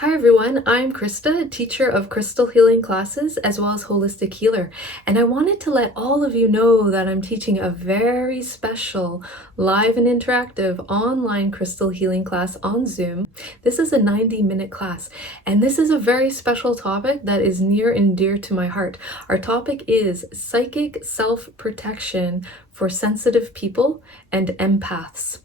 Hi everyone, I'm Christa, teacher of crystal healing classes as well as holistic healer, and I wanted to let all of you know that I'm teaching a very special live and interactive online crystal healing class on Zoom. This is a 90-minute class, and this is a very special topic that is near and dear to my heart. Our topic is psychic self-protection for sensitive people and empaths.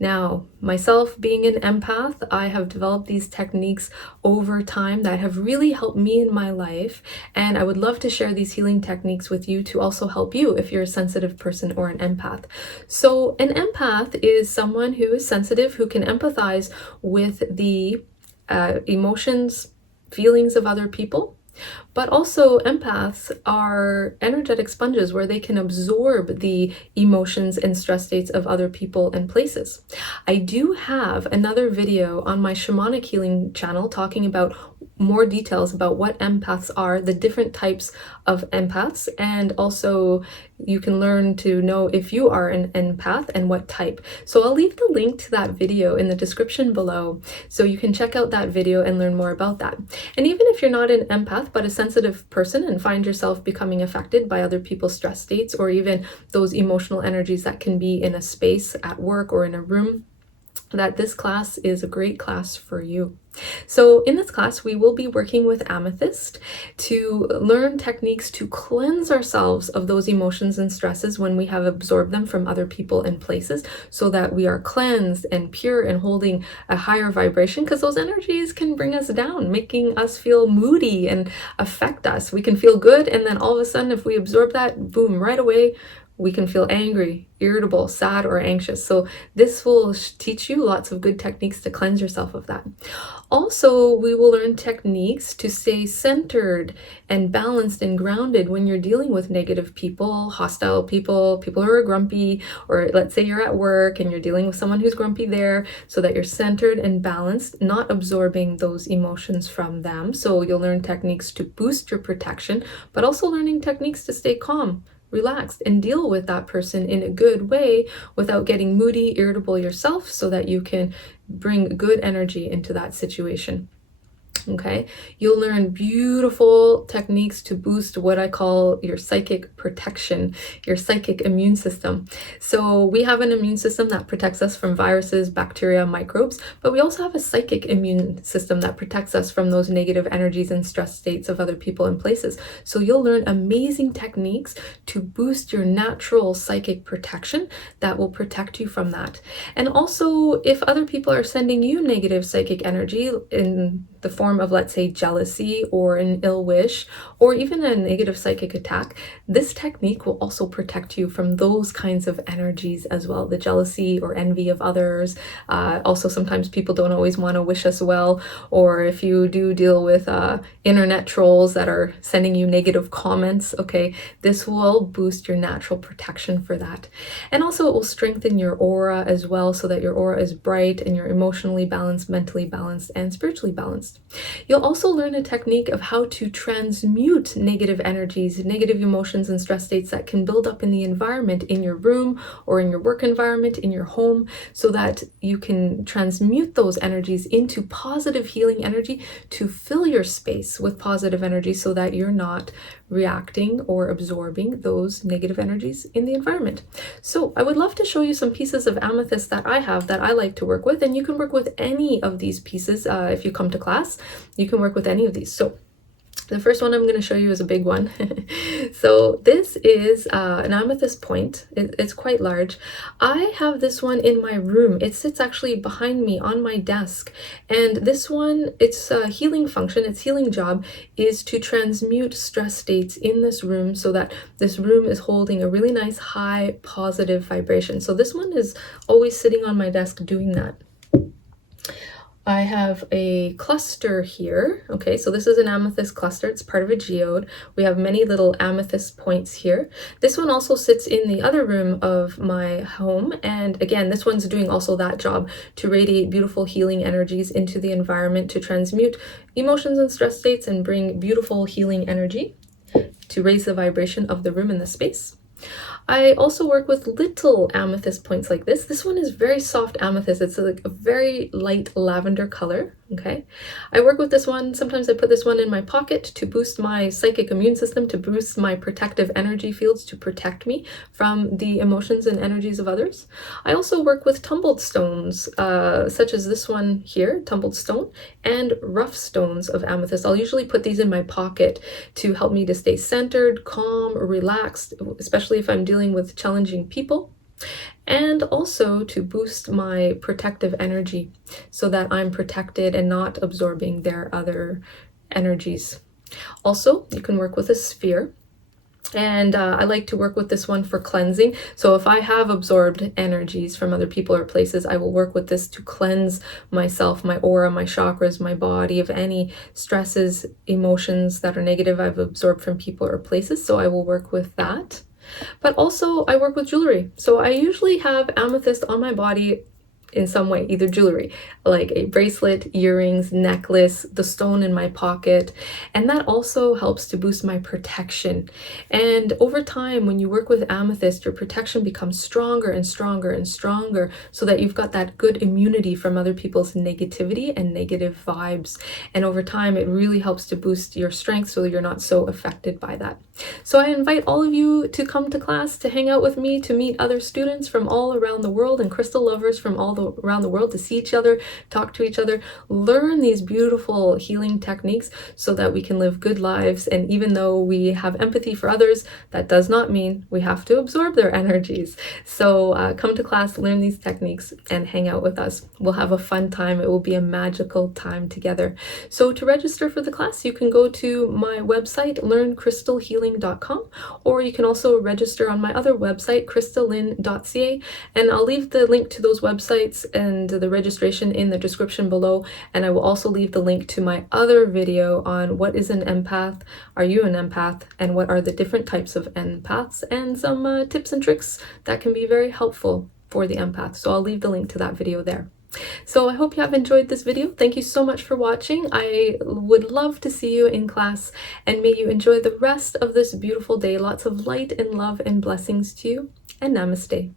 Now, myself being an empath, I have developed these techniques over time that have really helped me in my life, and I would love to share these healing techniques with you to also help you if you're a sensitive person or an empath. So an empath is someone who is sensitive, who can empathize with the emotions, feelings of other people. But also empaths are energetic sponges where they can absorb the emotions and stress states of other people and places. I do have another video on my shamanic healing channel talking about more details about what empaths are, the different types of empaths, and also you can learn to know if you are an empath and what type. So I'll leave the link to that video in the description below so you can check out that video and learn more about that. And even if you're not an empath but a sensitive person and find yourself becoming affected by other people's stress states or even those emotional energies that can be in a space at work or in a room, that this class is a great class for you. So in this class, we will be working with Amethyst to learn techniques to cleanse ourselves of those emotions and stresses when we have absorbed them from other people and places, so that we are cleansed and pure and holding a higher vibration, because those energies can bring us down, making us feel moody and affect us. We can feel good, and then all of a sudden, if we absorb that, boom, right away, we can feel angry, irritable, sad, or anxious. So this will teach you lots of good techniques to cleanse yourself of that. Also, we will learn techniques to stay centered and balanced and grounded when you're dealing with negative people, hostile people, people who are grumpy, or let's say you're at work and you're dealing with someone who's grumpy there, so that you're centered and balanced, not absorbing those emotions from them. So you'll learn techniques to boost your protection, but also learning techniques to stay calm, relaxed, and deal with that person in a good way without getting moody, irritable yourself, so that you can bring good energy into that situation. Okay, you'll learn beautiful techniques to boost what I call your psychic protection, your psychic immune system. So we have an immune system that protects us from viruses, bacteria, microbes, but we also have a psychic immune system that protects us from those negative energies and stress states of other people and places. So you'll learn amazing techniques to boost your natural psychic protection that will protect you from that. And also, if other people are sending you negative psychic energy in the form of, let's say, jealousy or an ill wish or even a negative psychic attack, this technique will also protect you from those kinds of energies as well, the jealousy or envy of others. Also, sometimes people don't always want to wish us well, or if you do deal with internet trolls that are sending you negative comments, okay, this will boost your natural protection for that. And also it will strengthen your aura as well, so that your aura is bright and you're emotionally balanced, mentally balanced, and spiritually balanced. You'll also learn a technique of how to transmute negative energies, negative emotions, and stress states that can build up in the environment, in your room or in your work environment, in your home, so that you can transmute those energies into positive healing energy to fill your space with positive energy, so that you're not reacting or absorbing those negative energies in the environment. So I would love to show you some pieces of amethyst that I have that I like to work with, and you can work with any of these pieces. If you come to class, you can work with any of these. So the first one I'm going to show you is a big one. So this is an amethyst point. It's quite large. I have this one in my room. It sits actually behind me on my desk. And this one, its healing function, its healing job is to transmute stress states in this room, so that this room is holding a really nice high positive vibration. So this one is always sitting on my desk doing that. I have a cluster here. Okay, so this is an amethyst cluster. It's part of a geode. We have many little amethyst points here. This one also sits in the other room of my home. And again, this one's doing also that job, to radiate beautiful healing energies into the environment, to transmute emotions and stress states and bring beautiful healing energy to raise the vibration of the room and the space. I also work with little amethyst points like this. This one is very soft amethyst. It's like a very light lavender color. Okay, I work with this one. Sometimes I put this one in my pocket to boost my psychic immune system, to boost my protective energy fields, to protect me from the emotions and energies of others. I also work with tumbled stones, such as this one here, tumbled stone, and rough stones of amethyst. I'll usually put these in my pocket to help me to stay centered, calm, relaxed, especially if I'm dealing with challenging people, and also to boost my protective energy so that I'm protected and not absorbing their other energies. Also, you can work with a sphere. And I like to work with this one for cleansing. So if I have absorbed energies from other people or places, I will work with this to cleanse myself, my aura, my chakras, my body of any stresses, emotions that are negative I've absorbed from people or places. So I will work with that. But also I work with jewelry. So I usually have amethyst on my body in some way, either jewelry, like a bracelet, earrings, necklace, the stone in my pocket, and that also helps to boost my protection. And over time, when you work with amethyst, your protection becomes stronger and stronger and stronger, so that you've got that good immunity from other people's negativity and negative vibes. And over time, it really helps to boost your strength so you're not so affected by that. So I invite all of you to come to class, to hang out with me, to meet other students from all around the world and crystal lovers from all around the world, to see each other, talk to each other, learn these beautiful healing techniques so that we can live good lives. And even though we have empathy for others, that does not mean we have to absorb their energies. So come to class, learn these techniques, and hang out with us. We'll have a fun time. It will be a magical time together. So to register for the class, you can go to my website, learncrystalhealing.com, or you can also register on my other website, christalyn.ca, and I'll leave the link to those websites and the registration in the description below. And I will also leave the link to my other video on what is an empath, are you an empath, and what are the different types of empaths, and some tips and tricks that can be very helpful for the empath. So I'll leave the link to that video there. So I hope you have enjoyed this video. Thank you so much for watching. I would love to see you in class, and may you enjoy the rest of this beautiful day. Lots of light and love and blessings to you, and namaste.